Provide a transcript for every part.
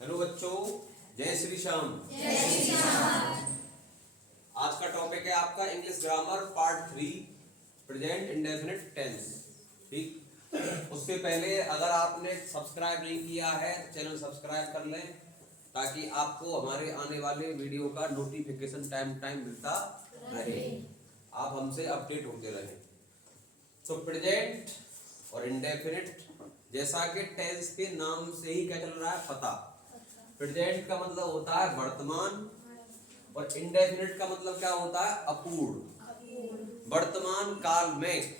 Hello बच्चों, जय श्री श्याम। आज का टॉपिक है आपका English grammar part 3, present indefinite tense. ठीक, उससे पहले अगर आपने सब्सक्राइब नहीं किया है तो चैनल सब्सक्राइब कर लें ताकि आपको हमारे आने वाले वीडियो का नोटिफिकेशन टाइम मिलता रहे, आप हमसे अपडेट होते रहें। तो प्रेजेंट और इंडेफिनिट, जैसा कि टेंस के नाम से ही क्या चल रहा है पता। प्रेजेंट का मतलब होता है वर्तमान और इंडेफिनिट का मतलब क्या होता है अपूर्ण। वर्तमान काल में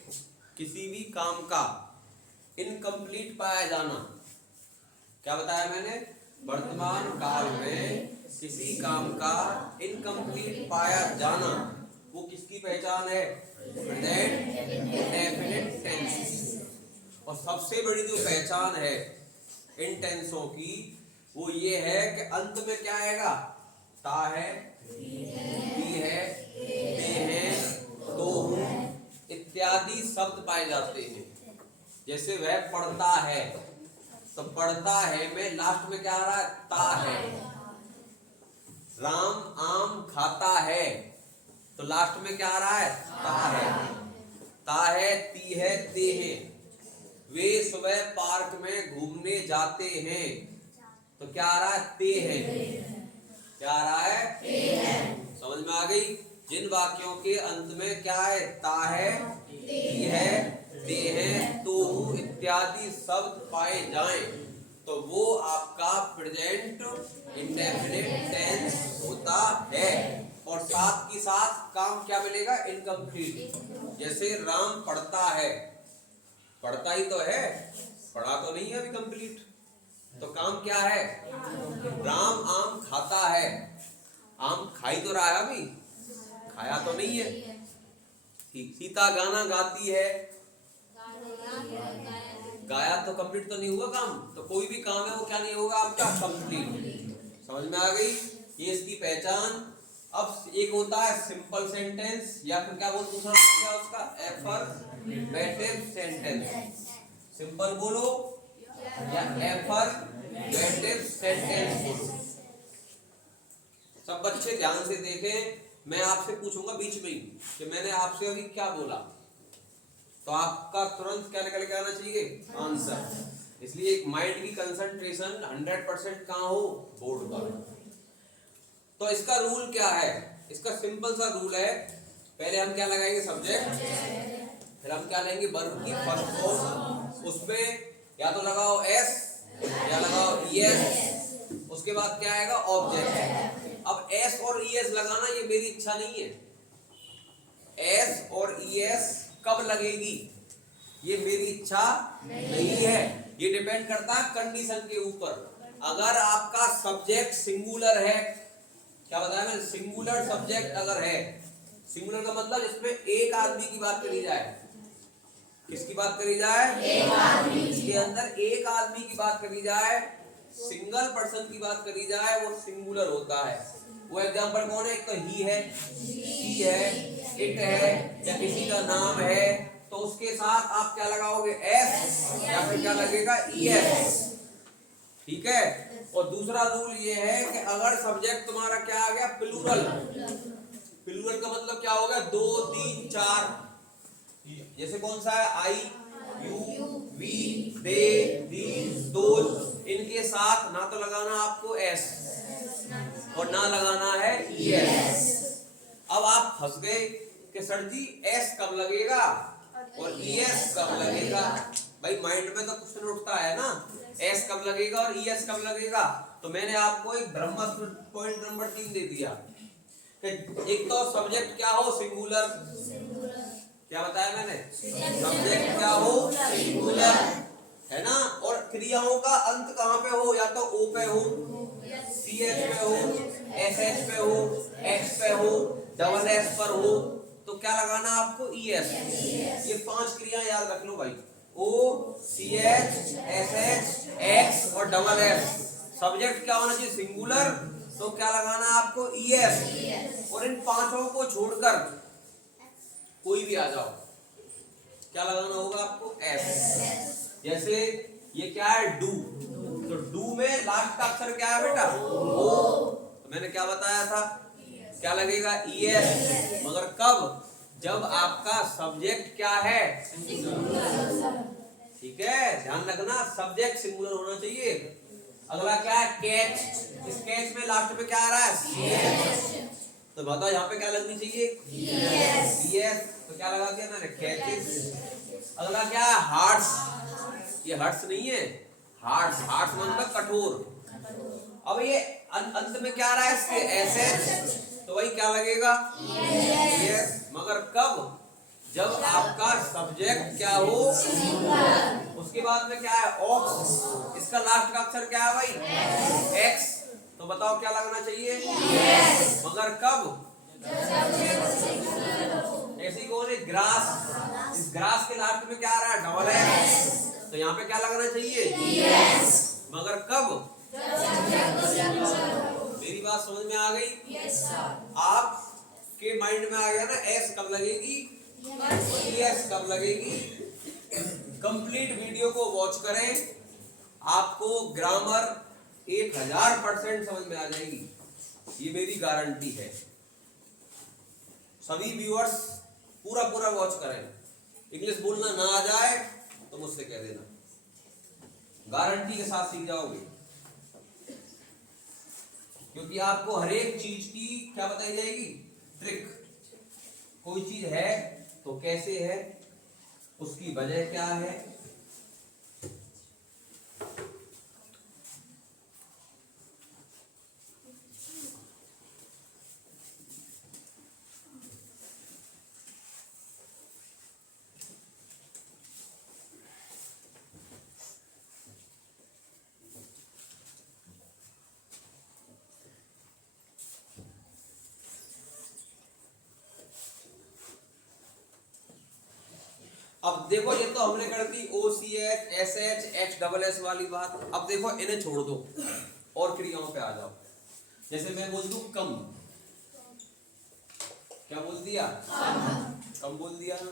किसी भी काम का इनकम्प्लीट पाया जाना, क्या बताया मैंने? वर्तमान काल में किसी काम का इनकम्प्लीट पाया जाना, वो किसकी पहचान है? Present indefinite tense. और सबसे बड़ी जो पहचान है इन टेंसों की वो ये है कि अंत में क्या आएगा? ता है, ती है, ते हैं, तो हूं इत्यादि शब्द पाए जाते हैं। जैसे वह पढ़ता है, तो पढ़ता है में लास्ट में क्या आ रहा है? ता है। राम आम खाता है, तो लास्ट में क्या आ रहा है? ता है। ता है, ती है, ते हैं। वे सुबह पार्क में घूमने जाते हैं, तो क्या आ रहा है? ते हैं। क्या आ रहा है? ते हैं। समझ में आ गई? जिन वाक्यों के अंत में क्या है? ता है, ती है, ते हैं, तो हूं इत्यादि शब्द पाए जाएं, तो वो आपका प्रेजेंट इंडेफिनिट टेंस होता है। और साथ ही साथ काम क्या मिलेगा? इनकम्प्लीट। जैसे राम पढ़ता है, पढ़ता ही तो है, पढ़ा तो नहीं है अभी कंप्लीट, तो काम क्या है? राम आम खाता है, आम खाई तो रहा है, अभी खाया तो नहीं है। ठीक, सीता गाना गाती है, गाया तो कंप्लीट तो नहीं हुआ काम, तो कोई भी काम है वो क्या नहीं होगा आपका? कंप्लीट। समझ में आ गई? ये इसकी पहचान। अब एक होता है सिंपल सेंटेंस, या फिर क्या बोलते हैं उसका? Affirmative sentence. सिंपल बोलो या एफर्मेटिव सेंटेंस बोलो। सब बच्चे ध्यान से देखें, मैं आपसे पूछूंगा बीच में ही कि मैंने आपसे अभी क्या बोला, तो आपका तुरंत क्या निकल के आना चाहिए? आंसर। इसलिए एक माइंड की कंसंट्रेशन 100% कहाँ हो? बोर्ड पर। तो इसका रूल क्या है? इसका सिंपल सा रूल है, पहले हम क्या लगाएंगे? सब्जेक्ट, फिर हम क्या लेंगे? वर्ब की फर्स्ट फॉर्म, उसमें या तो लगाओ एस या लगाओ ईएस, उसके बाद क्या आएगा? ऑब्जेक्ट। अब एस और ईएस लगाना ये मेरी इच्छा नहीं है। एस और ईएस कब लगेगी ये मेरी इच्छा नहीं है, ये डिपेंड करता है कंडीशन के ऊपर। अगर आपका सब्जेक्ट सिंगुलर है, क्या बताया मैंने? सिंगुलर सब्जेक्ट अगर है, सिंगुलर का मतलब इसमें एक आदमी की बात करी जाए। किसकी बात करी जाए? एक आदमी। इसके अंदर एक आदमी की बात करी जाए, सिंगल पर्सन की बात करी जाए, वो सिंगुलर होता है। वो एग्जांपल कौन है? एक तो ही है, शी है, इट है, या किसी का नाम है, तो उसके साथ आप क्या लगाओगे? एस, या फिर क्या लगेगा? ईएस। ठीक है। और दूसरा रूल ये है कि अगर सब्जेक्ट तुम्हारा क्या आ गया? प्लूरल। प्लूरल का मतलब क्या हो गया? 2, 3, 4। जैसे कौन सा है? I, you, we, they, these, those. इनके साथ ना तो लगाना आपको एस और ना लगाना है ईएस। अब आप फंस गए कि सर जी एस कब लगेगा और ईएस कब लगेगा? भाई माइंड में तो क्वेश्चन उठता है ना, एस कब लगेगा और ईएस कब लगेगा। तो मैंने आपको एक ब्रह्मास्त्र पॉइंट नंबर 3 दे दिया कि एक तो सब्जेक्ट क्या हो? सिंगुलर। क्या बताया मैंने? सब्जेक्ट क्या हो? सिंगुलर, है ना। और क्रियाओं का अंत कहाँ पे हो? या तो ओ पे हो, सीएच पे हो, एसएच पे हो, एक्स पे हो, डबल एस पर हो, तो क्या लगाना आपको? ईएस। ये 5 क्रिया याद रख लो भाई, ओ, सीएच, एसएच, एक्स और डबल एस। सब्जेक्ट क्या होना चाहिए? सिंगुलर, तो क्या लगाना आपको? ईएस। और इन 5 को छोड़कर कोई भी आ जाओ, क्या लगाना होगा आपको? एस। जैसे ये क्या है? डू, तो डू में लास्ट का अक्षर क्या है बेटा? ओ। तो मैंने क्या बताया था, क्या लगेगा? ES। मगर कब? जब आपका सब्जेक्ट क्या है? ठीक है, ध्यान रखना, सब्जेक्ट सिंगुलर होना चाहिए। अगला क्या है? कैच। इस कैच में लास्ट में क्या आ रहा है? तो बताओ यहाँ पे क्या लगनी चाहिए? ES। तो क्या लगा दिया मैंने? कैचेस। अगला क्या है? हार्ट्स। ये हर्ट्स नहीं है, हार्ट्स। हार्ट्स मतलब कठोर। अब ये अंत में क्या आ रहा है इसके? SH। तो वही क्या लगेगा? ES। मगर कब? जब आपका सब्जेक्ट क्या हो? उसके बाद में क्या है? ऑक्स। इसका लास्ट का अक्षर क्या है भाई? X। तो बताओ क्या लगना चाहिए? मगर कब? ऐसी कौन है? ग्रास। इस ग्रास के लास्ट में क्या आ रहा है? Double S। तो यहाँ पे क्या लगना चाहिए? मगर कब? मेरी बात समझ में आ गई? आपके माइंड में आ गया ना S कब लगेगी, ES कब लगेगी? कंप्लीट वीडियो को वॉच करें, आपको ग्रामर 1000% समझ में आ जाएगी, ये मेरी गारंटी है। सभी व्यूअर्स पूरा वॉच करें। इंग्लिश बोलना ना आ जाए तो मुझसे कह देना, गारंटी के साथ सीख जाओगे। क्योंकि आपको हर एक चीज की क्या बताई जाएगी? ट्रिक। कोई चीज है तो कैसे है, उसकी वजह क्या है, अब देखो ये तो हमने कर दी OCH, SH, HSS वाली बात। अब देखो इन्हें छोड़ दो और क्रियाओं पे आ जाओ। जैसे मैं बोल दूं कम, क्या बोल दिया? कम बोल दिया ना,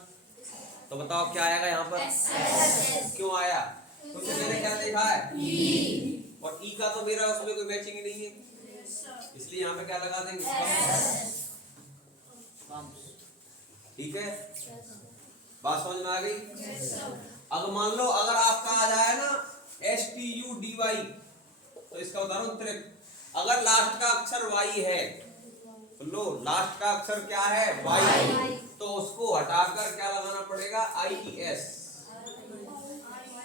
तो बताओ क्या आएगा यहाँ पर? क्यों आया? क्योंकि मैंने क्या देखा है? और ई का तो मेरा उसमें कोई मैचिंग ही नहीं है, इसलिए यहाँ पे क्या लगा देंगे? ठीक है, बात समझ में आ गई? अगर मान लो अगर आपका आ जाए ना STUDY, तो इसका उदाहरण त्रिक। अगर लास्ट का अक्षर Y है, सुन लो, लास्ट का अक्षर क्या है? Y। तो उसको हटाकर क्या लगाना पड़ेगा? IES।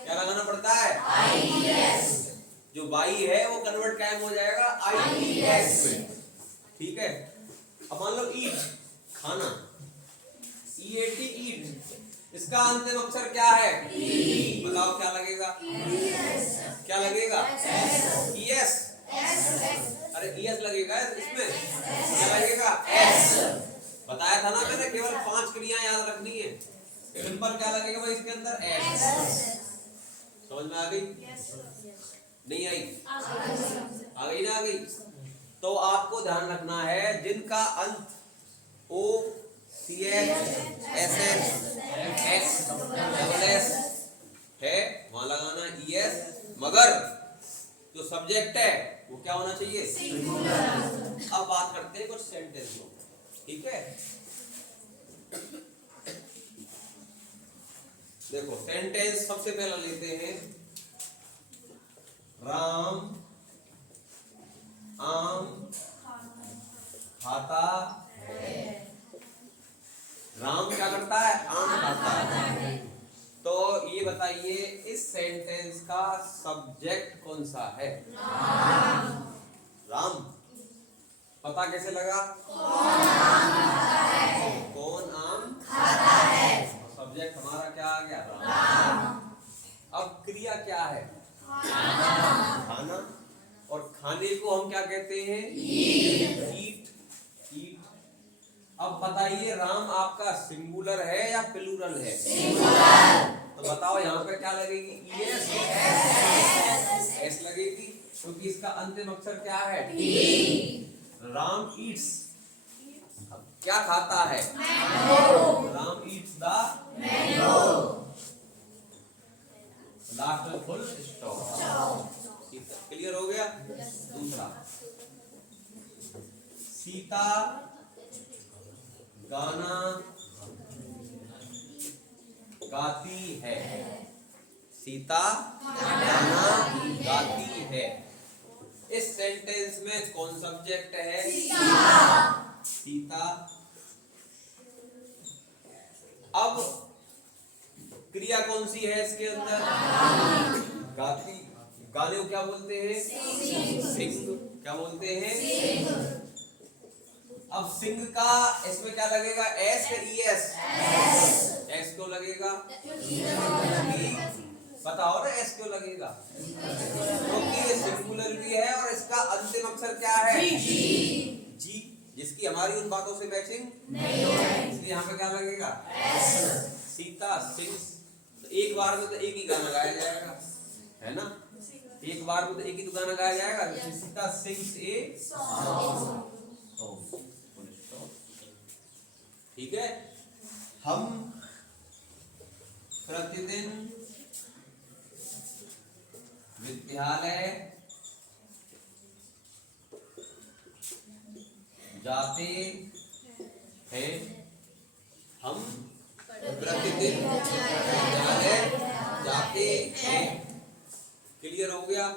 क्या लगाना पड़ता है? IES। जो Y है वो कन्वर्ट कैम हो जाएगा IES में। ठीक है, अब मान लो ईट, खाना, EAT, ईट, इसका अंतिम अक्षर क्या है? E। बताओ क्या लगेगा? क्या लगेगा? ES। अरे ES लगेगा इसमें, क्या लगेगा? S। बताया था ना मैंने, केवल 5 क्रियाएं याद रखनी है। सिंपल क्या लगेगा भाई इसके अंदर? S। समझ में आ गई? नहीं आई? आ गई ना? आ गई। तो आपको ध्यान रखना है, जिनका अंत O, CH, SH, XSS है वहां लगाना ES, मगर जो सब्जेक्ट है वो क्या होना चाहिए? सिंगुलर। अब बात करते हैं कुछ सेंटेंस को, ठीक है? देखो सेंटेंस सबसे पहला लेते हैं, राम आम खाता है। राम क्या करता है? आम खाता है। तो ये बताइए इस सेंटेंस का सब्जेक्ट कौन सा है? राम। पता कैसे लगा? कौन आम खाता है। सब्जेक्ट हमारा क्या आ गया? राम। अब क्रिया क्या है? खाना। और खाने को हम क्या कहते हैं? ईट। ईट। अब बताइए राम आपका सिंगुलर है या प्लूरल है? सिंगुलर। तो बताओ यहाँ पे क्या लगेगी? ES, S लगेगी, क्योंकि इसका अंतिम अक्षर क्या है? T। राम ईट्स, अब क्या खाता है? Mango. Ram eats the mango. Last में फुल स्टॉप। क्लियर हो गया? सीता, सीता गाना गाती है, सीता गाना गाती है। इस सेंटेंस में कौन सब्जेक्ट है? सीता। अब क्रिया कौन सी है इसके अंदर? गाती। गाने को क्या बोलते हैं? सिंग। क्या बोलते हैं? अब सिंग का इसमें क्या लगेगा? एस या ई एस? एस क्यों लगेगा? बताओ ना, एस क्यों लगेगा? क्योंकि ये सिंगुलर भी है और इसका अंतिम अक्षर क्या है? जी, जिसकी हमारी उन बातों से मैचिंग नहीं है, इसलिए यहाँ पे क्या लगेगा? एस। सीता सिंग्स। तो एक बार में तो एक ही गाना गाया जाएगा, है ना? एक बार में तो एक ही तो गाना गाया जाएगा। Sita sings a song. ठीक है। हम प्रतिदिन विद्यालय जाते हैं। हम प्रतिदिन विद्यालय जाते हैं। क्लियर हो गया?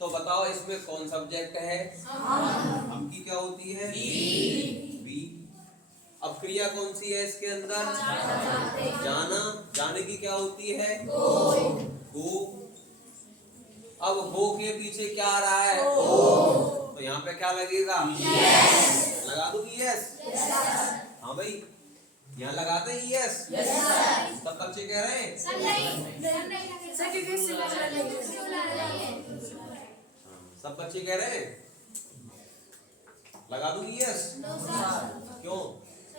तो बताओ इसमें कौन सब्जेक्ट है? हम की क्या होती है? बी। अब क्रिया कौन सी है इसके अंदर? जाना। जाने की क्या होती है? गो। अब गो के पीछे क्या आ रहा है? तो यहाँ पे क्या लगेगा? यस। लगा दूं यस? हाँ भाई, यहाँ लगाते हैं यस। सब बच्चे कह रहे हैं? सब बच्चे कह रहे हैं लगा दूं यस? क्यों?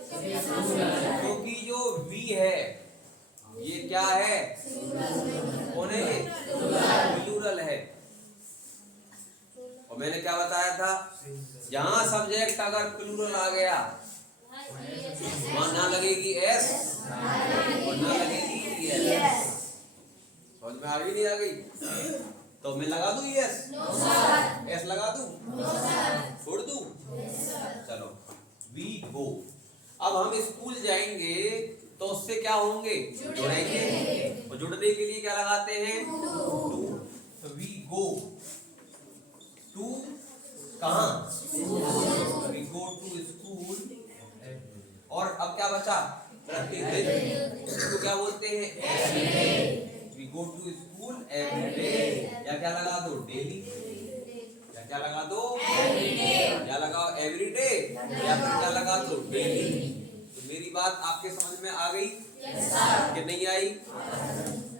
क्योंकि जो वी है ये क्या है? कौन है ये? प्लूरल है। और मैंने क्या बताया था? जहां सब्जेक्ट अगर प्लूरल आ गया वहां ना लगेगी एस और ना लगेगी एस। समझ में आ गई नहीं आ गई? तो मैं लगा दूं यस? एस लगा दूं? छोड़ दूं? चलो, वी गो। अब हम स्कूल जाएंगे तो उससे क्या होंगे? जुड़ेंगे। और जुड़ने के लिए क्या लगाते हैं? टू। तो वी गो टू कहां? We go to school. और अब क्या बचा? प्रतिदिन। इसको क्या बोलते हैं? Everyday. We go to school everyday. या क्या लगा दो? डेली। क्या लगा दो? एवरीडे। या लगाओ एवरीडे या फिर क्या लगा दो? डेली। तो मेरी बात आपके समझ में आ गई? Yes sir. कि नहीं आई?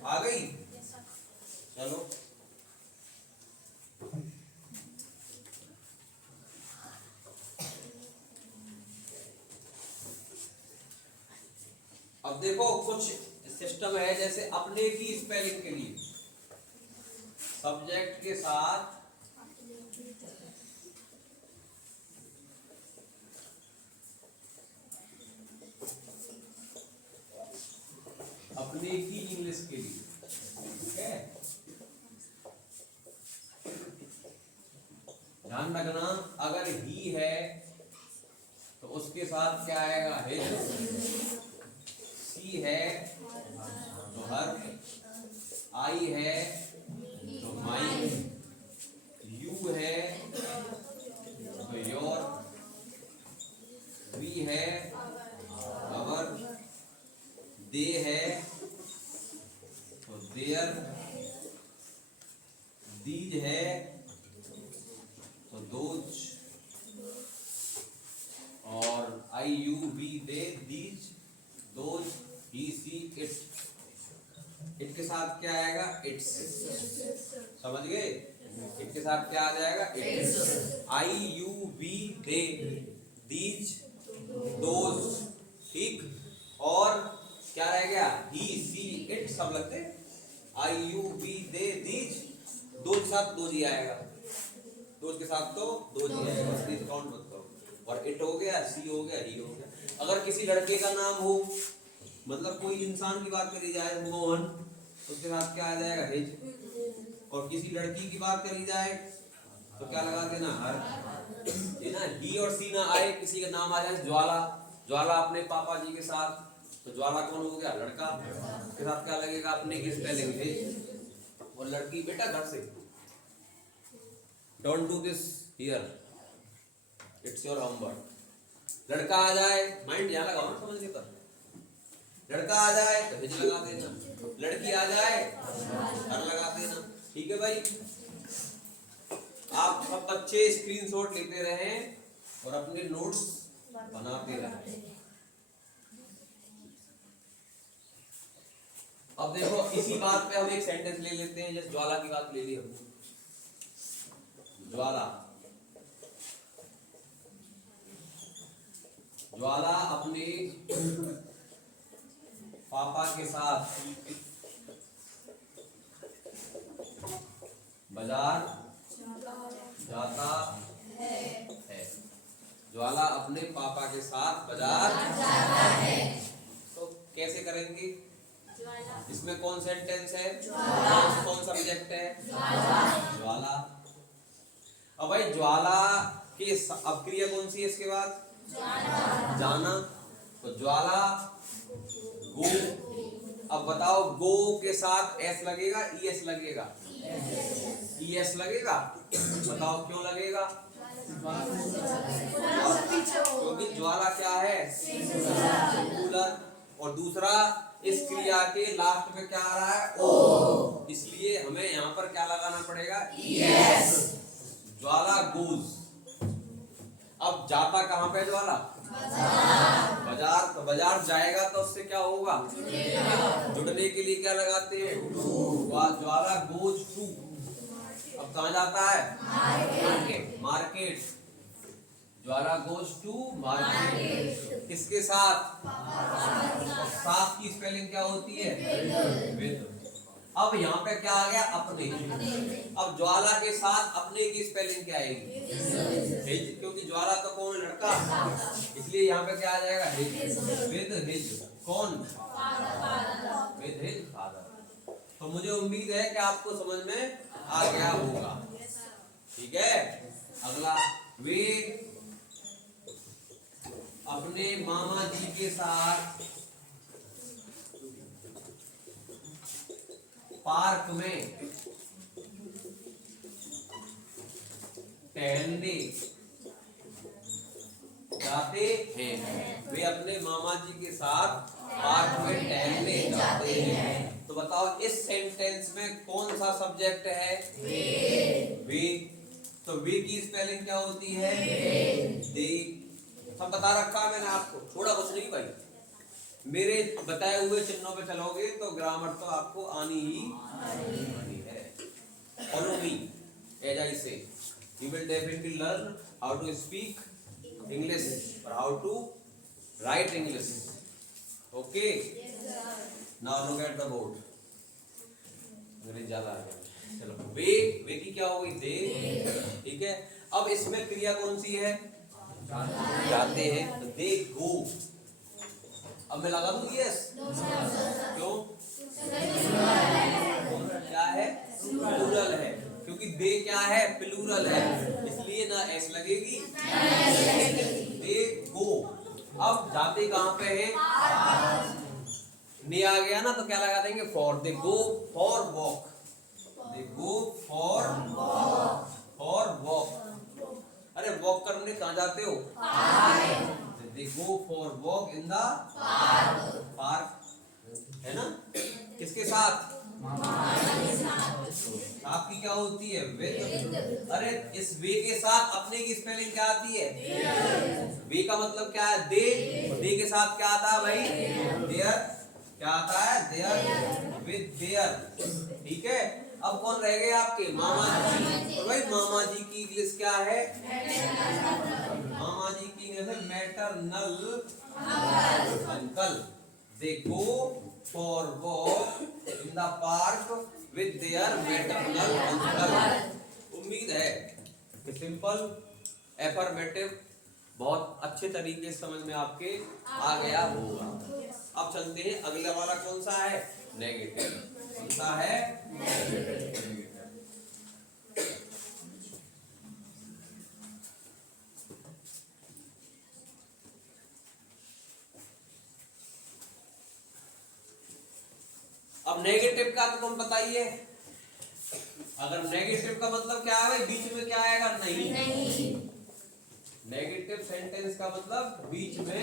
आ गई। चलो, अब देखो कुछ सिस्टम है, जैसे अपने की स्पेलिंग के लिए सब्जेक्ट के साथ अपने की इंग्लिश के लिए, ठीक है? ध्यान रखना, अगर ही है तो उसके साथ क्या आएगा? हिज। सी है तो हर, आई है तो माई, यू है तो योर, वी है अवर, दे है तो देयर, दीज है तो दोज, और I you we they, these, those, he she, it. It के साथ क्या आएगा? इट्स। समझ गए? इट के साथ क्या आ जाएगा? It's. I you we they, these, those, ठीक। और क्या रह गया? ही सी इट, सब लगते। आई यू वी दे, दीज, दो के साथ दो जी आएगा, दो के साथ तो दो जी आएगा, इसलिए काउंट मत करो। और इट हो गया, सी हो गया, ही हो गया। अगर किसी लड़के का नाम हो, मतलब कोई इंसान की बात करी जाए, मोहन, उसके साथ क्या आ जाएगा? हिज। और किसी लड़की की बात करी जाए तो क्या लगा देना हर। ये ना ही और सी ना आए, किसी का नाम आ जाए ज्वाला, ज्वाला अपने पापा जी के साथ, तो ज्वाला कौन हो गया? लड़का। उसके साथ क्या लगेगा? अपने की स्पेलिंग है। और लड़की बेटा घर से, don't do this here, it's your homework. लड़का आ जाए, माइंड यहाँ लगाओ ना समझ के तब। लड़का आ जाए तो हिज लगा देना, लड़की आ जाए हर लगा देना। ठीक है भाई, आप सब बच्चे स्क्रीनशॉट लेते रहें और अपने नोट्स बनाते रहें। अब देखो इसी बात पे हम एक सेंटेंस ले लेते हैं, जैसे ज्वाला की बात ले ली हमने। ज्वाला, ज्वाला अपने पापा के साथ बाजार जाता है। ज्वाला अपने पापा के साथ बाजार जाता है। तो कैसे करेंगे? इसमें कौन सेंटेंस है? कौन सब्जेक्ट है? ज्वाला। अब भाई ज्वाला के अब क्रिया कौन सी है इसके बाद? जाना। तो ज्वाला गो। अब बताओ गो के साथ एस लगेगा ई एस लगेगा? ई एस लगेगा। बताओ क्यों लगेगा? क्योंकि ज्वाला क्या है? सिंगुलर। और दूसरा इस क्रिया के लास्ट में क्या आ रहा है? ओ। इसलिए हमें यहाँ पर क्या लगाना पड़ेगा? यस। ज्वाला गोज। अब जाता कहाँ पे ज्वाला? बाजार। तो बाजार जाएगा तो उससे क्या होगा? जुड़ने के लिए क्या लगाते हैं? Jwala goes to. अब कहाँ जाता है? Market. Market. Jwala goes to market. किसके साथ? साथ की स्पेलिंग क्या होती है? विद। अब यहाँ पे क्या आ गया? अपने। अब ज्वाला के साथ अपने की स्पेलिंग क्या आएगी? हिज। क्योंकि ज्वाला तो कौन? लड़का, इसलिए यहाँ पे क्या आ जाएगा? हिज। With his. कौन? With his father. तो मुझे उम्मीद है कि आपको समझ में आ गया होगा। ठीक है, अगला, वे अपने मामा जी के साथ पार्क में टहलने जाते हैं। वे अपने मामा जी के साथ पार्क में टहलने जाते हैं। तो बताओ इस सेंटेंस में कौन सा सब्जेक्ट है? वे। तो वे की स्पेलिंग क्या होती है? दे। सब बता रखा है मैंने आपको, छोड़ा कुछ नहीं भाई। मेरे बताए हुए चिन्हों पे चलोगे तो ग्रामर तो आपको आनी ही है। फॉलो मी एज आई से, you will definitely learn how to speak English or how to write English. Okay? Now look at the board. अंग्रेजी ज्यादा आ गया। चलो, वे की क्या हो गई? दे। ठीक है, अब इसमें क्रिया कौन सी है? जाते हैं। तो दे गो। अब मैं लगा दूं यस? क्यों? क्या है? प्लूरल है। क्योंकि दे क्या है? प्लूरल है, इसलिए ना एस लगेगी। दे गो। अब जाते कहाँ पे है? ने आ गया ना, तो क्या लगा देंगे? For. They go for walk. They go for walk. अरे वॉक करने कहाँ जाते हो? They go for walk in the park. है ना? किसके साथ? आपकी क्या होती है? विद। अरे इस वे के साथ अपने की स्पेलिंग क्या आती है? वे का मतलब क्या है? दे। दे के साथ क्या आता है भाई? देयर। क्या आता है? देयर। With their. ठीक है, अब कौन रह गए आपके? मामा जी। और भाई मामा जी की इंग्लिश क्या है? मामा जी की इंग्लिश है maternal uncle. They go for walk in the park with their maternal uncle. उम्मीद है कि सिंपल एफर्मेटिव बहुत अच्छे तरीके से समझ में आपके आ गया होगा। अब चलते हैं, अगला वाला कौन सा है? नेगेटिव। कौन सा है? नेगेटिव। अब नेगेटिव का तो तुम बताइए, अगर नेगेटिव का मतलब क्या है भाई, बीच में क्या आएगा, नहीं। नेगेटिव सेंटेंस का मतलब बीच में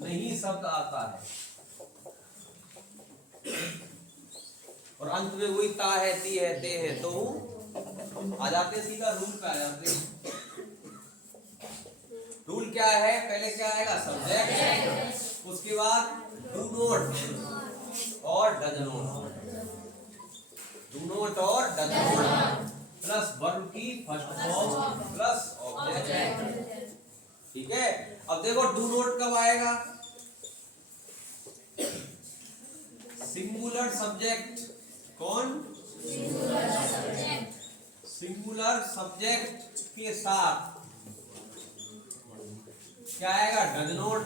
नहीं शब्द आता है, और अंत में वही ता है, ती है, ते है, तो आ जाते हैं, सीधा रूल पे आ जाते हैं। रूल क्या है, पहले क्या आएगा, सब्जेक्ट, उसके बाद डू नॉट और डज नॉट, डू नॉट और डज नॉट प्लस वर्ब की फर्स्ट फॉर्म प्लस ऑब्जेक्ट, ठीक है। अब देखो डू नॉट कब आएगा, सिंगुलर सब्जेक्ट, कौन, सिंगुलर सब्जेक्ट के साथ क्या आएगा, डज नॉट,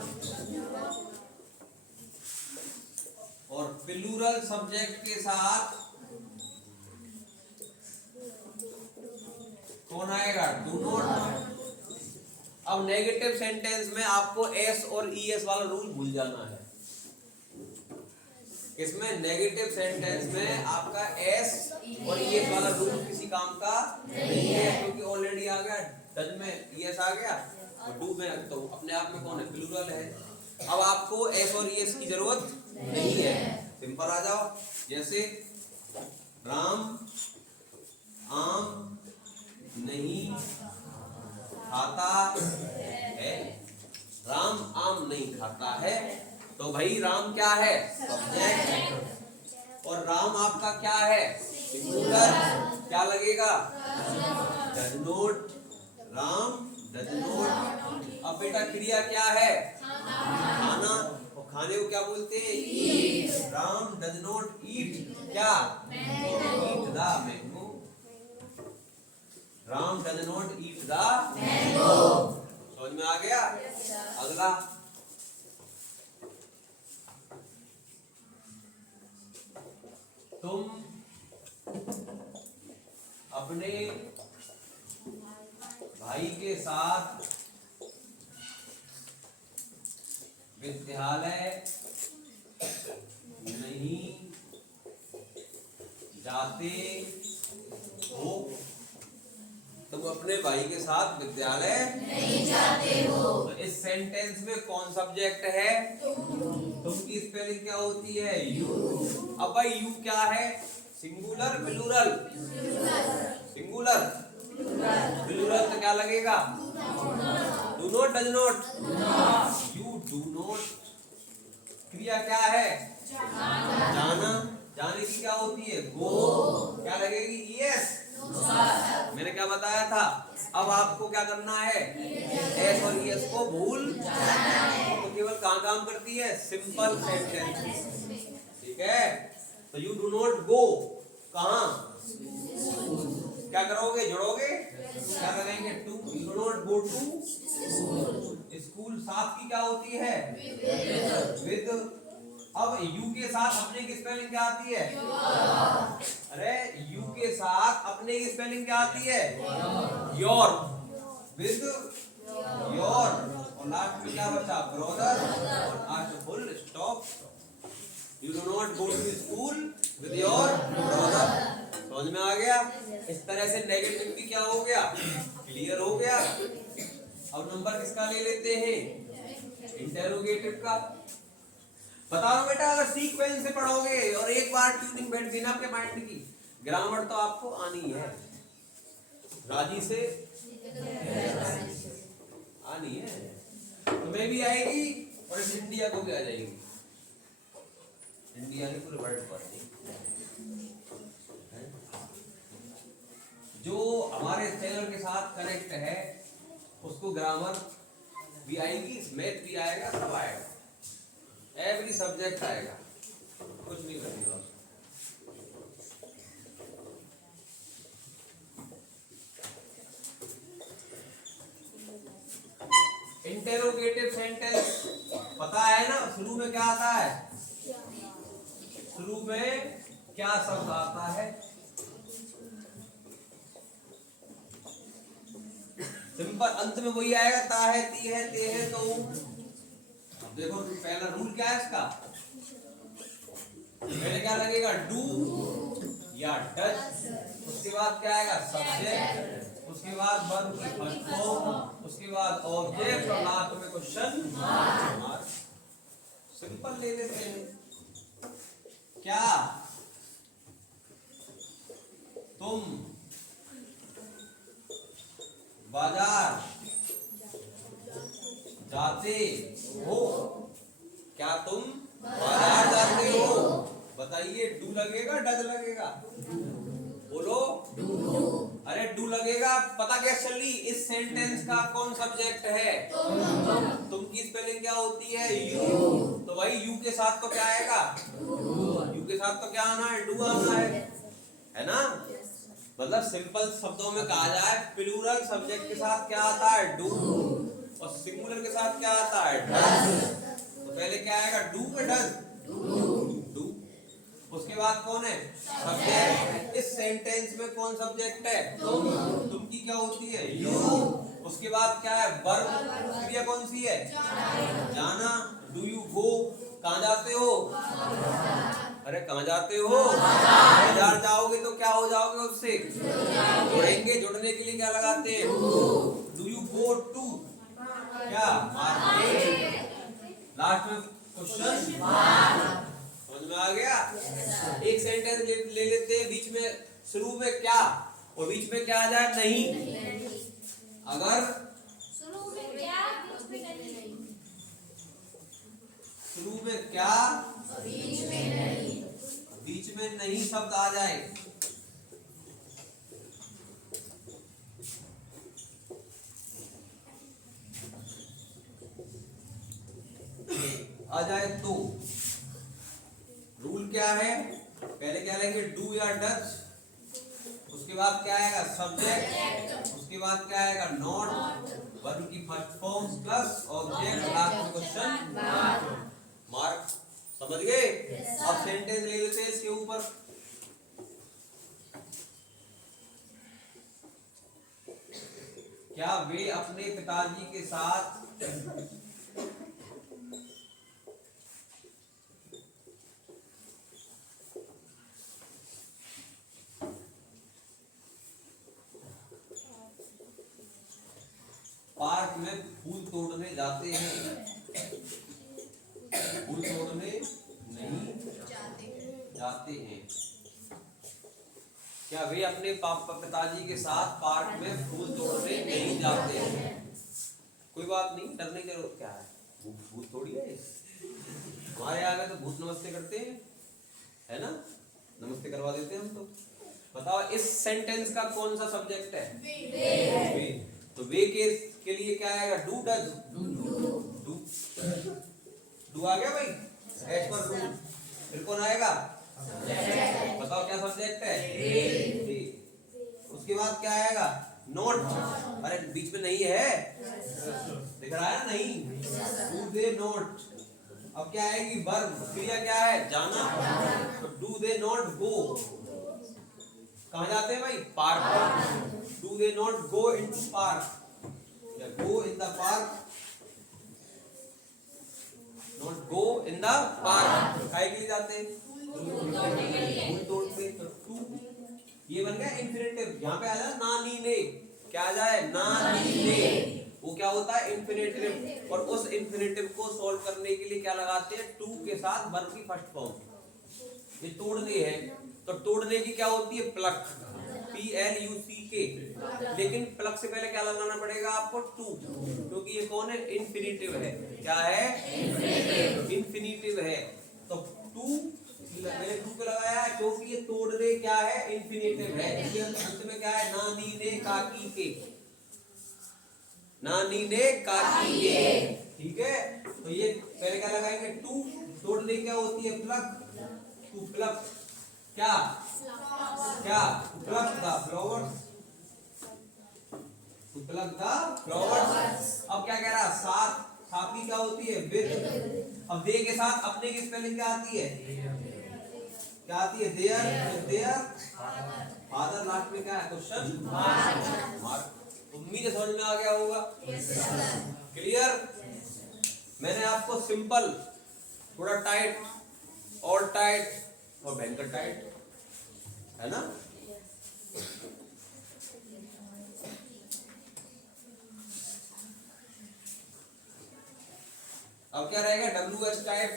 और प्लूरल सब्जेक्ट के साथ कौन आएगा, डू नॉट। अब नेगेटिव सेंटेंस में आपको एस और ईएस वाला रूल भूल जाना है। इसमें नेगेटिव सेंटेंस में आपका एस और ईएस वाला रूल किसी काम का नहीं है, क्योंकि ऑलरेडी आ गया, डज में ईएस आ गया और डू में तो अपने आप में कौन है, प्लूरल है। अब आपको एस और ईएस की जरूरत नहीं है, सिंपल आ जाओ। जैसे राम आम नहीं खाता है, राम आम नहीं खाता है, तो भाई राम क्या है, सब्जेक्ट, और राम आपका क्या है, सिंगुलर, क्या लगेगा, does not, Ram does not. अब बेटा क्रिया क्या है, खाना, और खाने को क्या बोलते हैं, ईट, राम डज नॉट ईट क्या, eat the mango, Ram does not eat the mango, समझ में आ गया। अगला, तुम अपने भाई के साथ विद्यालय नहीं जाते हो, तुम अपने भाई के साथ विद्यालय नहीं जाते हो, तो इस सेंटेंस में कौन सब्जेक्ट है, तुम की स्पेलिंग क्या होती है, यू। अब भाई यू क्या है, सिंगुलर प्लूरल, सिंगुलर प्लूरल तो क्या लगेगा, do not does not, you do not. क्रिया क्या है, जाना, जाने की क्या होती है, गो, क्या लगेगी, यस, मैंने क्या बताया था। अब आपको क्या करना है, एस और ईएस को भूल जाना है, तो केवल कहाँ काम करती है, सिंपल सेंटेंस, ठीक है। तो यू डू नॉट गो, कहाँ, क्या करोगे, जोड़ोगे, क्या करेंगे, to, you do not go to school, साथ की क्या होती है, विद। अब यू के साथ अपने की स्पेलिंग क्या आती है, अरे यू के साथ अपने की स्पेलिंग क्या आती है, योर, विद योर, और लास्ट में क्या बचा, ब्रदर, और last full stop. You do not go to school with your brother, समझ में आ गया। इस तरह से नेगेटिव भी क्या हो गया, क्लियर हो गया। अब नंबर किसका ले लेते हैं, इंटेरोगेटिव का। बता रहा हूं बेटा, अगर सीक्वेंस से पढ़ोगे और एक बार ट्यूनिंग बैठ गई ना आपके माइंड की, ग्रामर तो आपको आनी है, राजी से आनी है, तुम्हें भी आएगी और इस इंडिया को भी आ जाएगी, इंडिया के पूरे वर्ल्ड पर नहीं। जो हमारे चैनल के साथ कनेक्ट है उसको ग्रामर भी आएगी, मैथ भी आएगा, सब आएगा, एवरी सब्जेक्ट आएगा, कुछ नहीं करेगा। इंटेरोगेटिव सेंटेंस पता है ना, शुरू में क्या आता है, शुरू में क्या शब्द आता है, सिंपल, अंत में वही आएगा, ता है, ती है, ते है, तो। देखो पहला रूल क्या है इसका, पहले क्या लगेगा, डू या डज, उसके बाद क्या आएगा, सब्जेक्ट, उसके बाद वर्ब की फर्स्ट फॉर्म, उसके बाद ऑब्जेक्ट और लास्ट में क्वेश्चन मार्क। सिंपल ले लेते हैं। क्या तुम बाजार जाते हो, क्या तुम बाजार जाते हो, बताइए डू लगेगा डज लगेगा, बोलो अरे डू लगेगा। पता क्या चल रही, इस सेंटेंस का कौन सब्जेक्ट है, तुम की स्पेलिंग क्या होती है, यू, तो भाई यू के साथ तो क्या आएगा, यू के साथ तो क्या आना है, डू आना है ना। मतलब सिंपल शब्दों में कहा जाए, प्लूरल सब्जेक्ट के साथ क्या आता है, डू, और सिंगुलर के साथ क्या आता है, डज। तो पहले क्या आएगा, डू में डज, डू, उसके बाद कौन है, सब्जेक्ट। इस सेंटेंस में कौन सब्जेक्ट है, तुम की क्या होती है, यू, उसके बाद क्या है, वर्ब, क्रिया कौन सी है, जाना, डू यू गो, कहाँ जाते हो, अरे कहाँ जाते हो, बाजार जाओगे तो क्या हो जाओगे, उससे जुड़ेंगे, जुड़ने के लिए क्या लगाते हैं, डू यू गो टू क्या मार्केट, लास्ट में क्वेश्चन समझ में आ गया। एक सेंटेंस ले लेते हैं, बीच में शुरू में क्या और बीच में क्या आ जाए, नहीं। अगर शुरू में क्या बीच में नहीं शब्द आ जाए, तो रूल क्या है, पहले क्या लेंगे, डू या डज, उसके बाद क्या आएगा, सब्जेक्ट, उसके बाद क्या आएगा, नॉट, वर्ब की first form plus object, last में क्वेश्चन मार्क। समझ गए। अब सेंटेंस ले लेते हैं इसके ऊपर। क्या वे अपने पिताजी के साथ पार्क में फूल तोड़ने जाते हैं, फूल तोड़ने नहीं जाते हैं। क्या वे अपने पिताजी के साथ पार्क में फूल तोड़ने नहीं जाते हैं। कोई बात नहीं, डरने की जरूरत क्या है, भूत थोड़ी है, हमारे आ गए तो भूत नमस्ते करते हैं, है ना, नमस्ते करवा देते हैं हम तो। बताओ इस सेंटेंस का कौन सा सब्जेक्ट है, वे। तो वे के लिए क्या आएगा, डू डज, डू, डू आ गया भाई, एज पर रूल। फिर कौन आएगा, बताओ क्या सब्जेक्ट है, वे। उसके बाद क्या आएगा, नोट, अरे बीच में नहीं है, दिख रहा है नहीं, डू दे नोट। अब क्या आएगी, वर्ब, क्रिया क्या है, जाना, तो डू दे नॉट गो, कहाँ जाते हैं भाई, park, do they not go in park, या go in the park, not go in the park, काहे के लिए जाते हैं, फूल तोड़ते। तो टू ये बन गया इंफिनिटिव, यहाँ पे आ जाए ना नी ने, क्या आ जाए, ना नी ने, वो क्या होता है, इंफिनिटिव। और उस इंफिनिटिव को सॉल्व करने के लिए क्या लगाते हैं, टू के साथ वर्ब की फर्स्ट फॉर्म। ये तोड़ने है, तो तोड़ने की क्या होती है, प्लक, PLUCK, लेकिन प्लक से पहले क्या लगाना पड़ेगा आपको, टू, क्योंकि ये कौन है, इंफिनिटिव है, क्या है, इंफिनिटिव है। तो टू मैंने टू पे लगाया है क्योंकि ये तोड़ने क्या है, इंफिनिटिव है, इसलिए अंत में क्या है, ना नी ने काकी के, ना नी ने काकी के, ठीक है। तो ये पहले क्या लगाएंगे, टू, तोड़ने क्या होती है, प्लक, टू प्लक क्या क्या, pluck the flowers, to pluck the flowers. अब क्या कह रहा, साथ, साथ की क्या होती है, विद। अब दे के साथ अपने की स्पेलिंग क्या आती है, क्या आती है, देयर, देयर फादर, लास्ट में क्या है, क्वेश्चन मार्क। उम्मीद है समझ में आ गया होगा, क्लियर। मैंने आपको सिंपल, थोड़ा टाइट और टाइट और वेंकटाइट, है ना। अब क्या रहेगा, WH टाइप।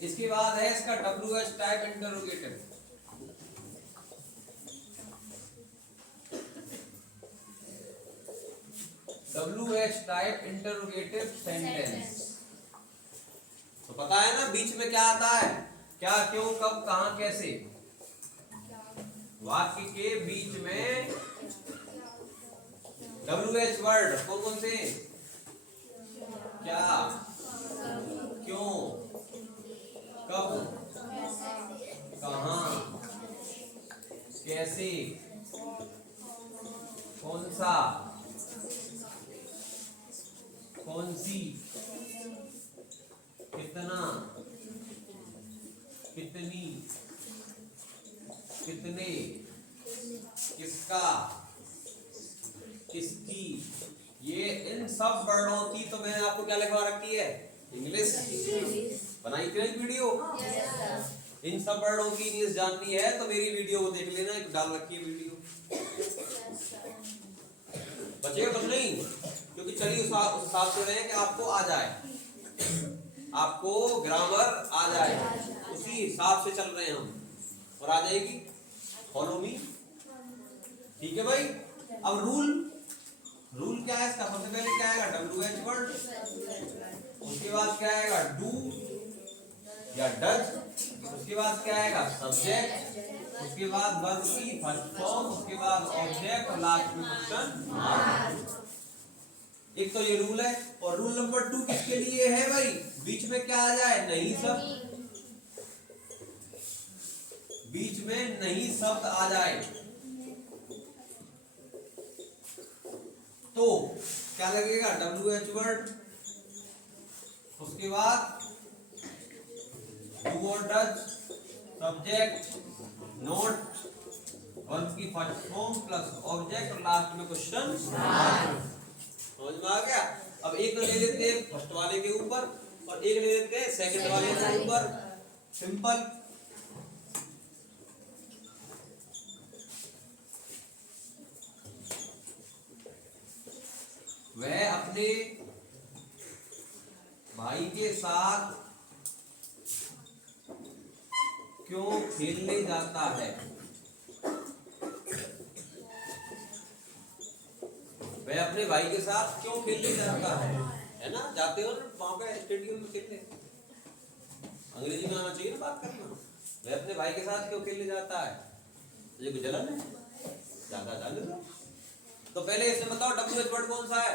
इसके बाद है इसका WH type interrogative. WH type interrogative sentence. तो पता है ना बीच में क्या आता है, क्या, क्यों, कब, कहां, कैसे। वाक्य के बीच में WH वर्ड कौन कौन से, क्या, क्यों, कब, कहां, कैसे, कौन सा, कौन सी, कितना, कितनी, कितने, किसका, किसकी, ये इन सब वर्णों की तो मैंने आपको क्या लिखवा रखी है, इंग्लिश बनाई थी एक वीडियो। इन सब वर्णों की इंग्लिश जाननी है तो मेरी वीडियो को देख लेना, एक डाल रखी है वीडियो। बचेगा कुछ नहीं, क्योंकि चलिए उस हिसाब से रहे कि आपको आ जाए, आपको ग्रामर आ जाए, उसी हिसाब से चल रहे हैं हम, और आ जाएगी। फॉलो मी, ठीक है भाई। अब रूल, रूल क्या है इसका, सबसे पहले क्या आएगा, WH वर्ड, उसके बाद क्या आएगा, डू या डज, उसके बाद क्या आएगा, सब्जेक्ट, उसके बाद वर्ब की फर्स्ट फॉर्म, उसके बाद ऑब्जेक्ट और लास्ट में क्वेश्चन मार्क। एक तो ये रूल है। और रूल नंबर 2 किसके लिए है भाई, बीच में क्या आ जाए, नहीं शब्द, बीच में नहीं शब्द आ जाए तो क्या लगेगा, WH वर्ड, उसके बाद डू और डज, सब्जेक्ट, नोट, वर्ब की फर्स्ट फॉर्म प्लस ऑब्जेक्ट और लास्ट में क्वेश्चन मार्क। समझ में आ गया। अब एक ले लेते हैं फर्स्ट वाले के ऊपर और एक ले लेते हैं सेकंड वाले के ऊपर, सिंपल। वह अपने भाई के साथ क्यों खेलने जाता है, वह अपने भाई के साथ क्यों खेलने जाता है ना, जाते हो ना वहां पे स्टेडियम में खेलने, अंग्रेजी में आना चाहिए ना बात करना। वह अपने भाई के साथ क्यों खेलने जाता है, ये कोई जलन है, ज्यादा जाने दो। तो पहले इसमें बताओ WH वर्ड कौन सा है,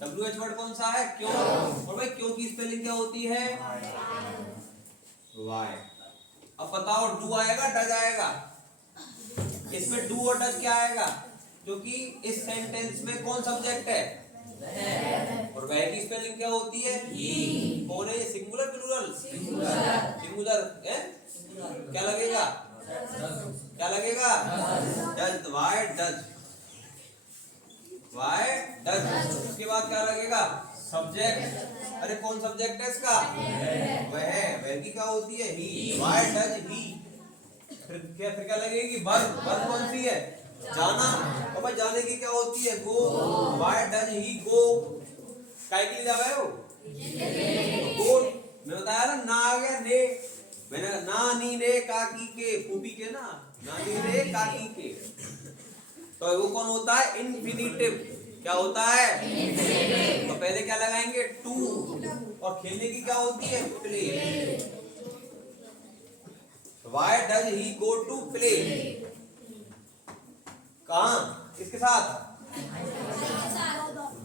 WH वर्ड कौन सा है, क्यों। और भाई क्यों की स्पेलिंग क्या होती है, वाई। अब बताओ डू आएगा, डज आएगा, इसमें डू और डज क्या आएगा, क्योंकि इस सेंटेंस में कौन सब्जेक्ट है, और वह की स्पेलिंग क्या होती है, ही। कौन है ये, सिंगुलर प्लूरल, सिंगुलर है, क्या लगेगा, क्या लगेगा, does, why does, why does. उसके बाद क्या लगेगा, सब्जेक्ट, अरे कौन सब्जेक्ट है इसका, वह की क्या होती है, ही, वाई डज ही। फिर क्या लगेगी, वर्ब, वर्ब कौन सी है, जाना, और भाई जाने की क्या होती है, गो, वाई डज ही गो, काय के लिए जा रहे हो, गो। मैं बताया ना आ गया ने, मैंने ना नी ने काकी के, फूफी के ना, ना नी ने काकी के, तो वो कौन होता है, इन्फिनिटिव। क्या होता है, इन्फिनिटिव। तो पहले क्या लगाएंगे, टू, और खेलने की क्या होती है, play. Why does he go to play? कहाँ, किसके साथ,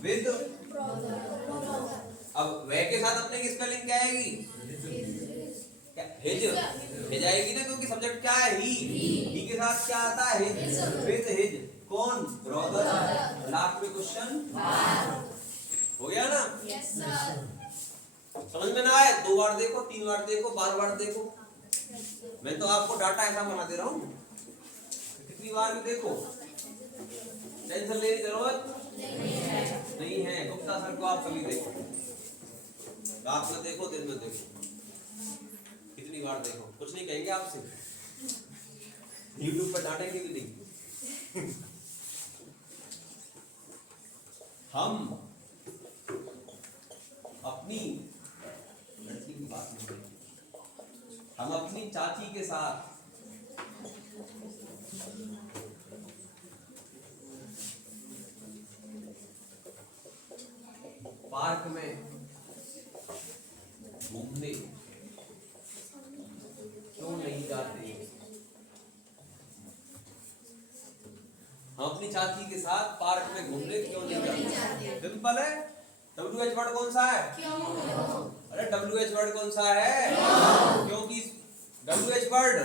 with। अब वह के साथ अपने की स्पेलिंग क्या आएगी, हिज, हिज आएगी ना, क्योंकि सब्जेक्ट क्या है, ही के साथ क्या आता है, हिज, with हिज, कौन, ब्रदर, लास्ट में क्वेश्चन हो गया ना। समझ में ना आए, 2 बार देखो, 3 बार देखो, 12 बार देखो, मैं तो आपको डाटा ऐसा बना दे रहा हूँ। कितनी बार भी देखो, टेंशन लेने की जरूरत नहीं है। गुप्ता सर को आप कभी देखो, रात में देखो, दिन में देखो, कितनी बार देखो, कुछ नहीं कहेंगे आपसे, यूट्यूब पर डांटेंगे भी नहीं। हम अपनी लड़की की बात नहीं करेंगे, हम अपनी चाची के साथ पार्क में घूमने क्यों नहीं जाते? हम अपनी चाची के साथ पार्क में घूमने क्यों नहीं जाते? सिंपल है। WH वर्ड कौन सा है? क्यों। अरे WH वर्ड कौन सा है? क्योंकि WH वर्ड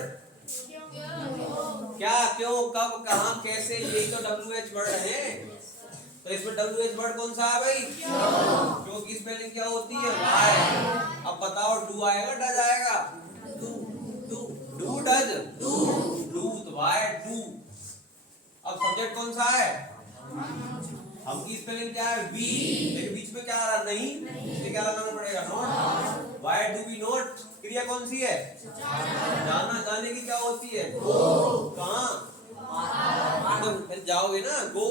क्या, क्यों, कब, कहां, कैसे, यही तो WH वर्ड है। तो इसमें WH वर्ड कौन सा है भाई? क्यों की स्पेलिंग क्या होती है? वाई। अब बताओ, डू आएगा, डज आएगा? डू डज, डू तो वाई डू। अब सब्जेक्ट कौन सा है? हम की स्पेलिंग क्या है? वी। लेकिन बीच में क्या आ रहा? नहीं, इसलिए क्या लगाना पड़ेगा? Not. Why do we not? क्रिया कौन सी है? जाना। जाने की क्या होती है? गो। कहाँ? फिर जाओगे ना, go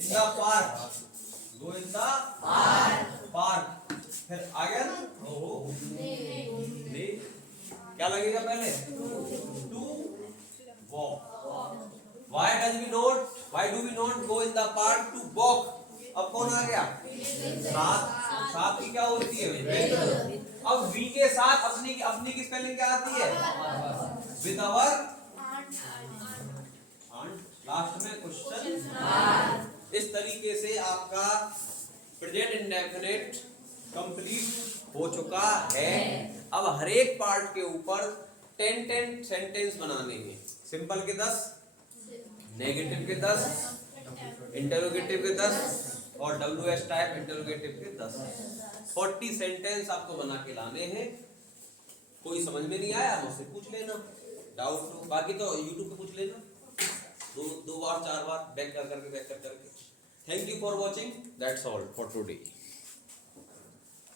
in the park, go in the park. फिर आ गया ना, ओहो नहीं, क्या लगेगा पहले? To walk. Why does we not? Why do we not go in the park to walk? अब कौन आ गया? साथ। साथ की क्या होती है? अब वी के साथ अपनी की स्पेलिंग क्या आती है? विद आवर लास्ट में क्वेश्चन। इस तरीके से आपका प्रेजेंट इंडेफिनिट कंप्लीट हो चुका है। अब हर एक पार्ट के ऊपर 10 सेंटेंस बनाने हैं। सिंपल के 10, नेगेटिव के 10, इंटरोगेटिव के 10 और WH टाइप इंटरोगेटिव के 10। 40 सेंटेंस आपको बना के लाने हैं। कोई समझ में नहीं आया मुझसे पूछ लेना, डाउट हो, बाकी तो YouTube पे पूछ लेना, दो बार 4 बार बैक कर करके। Thank you for watching, that's all for today.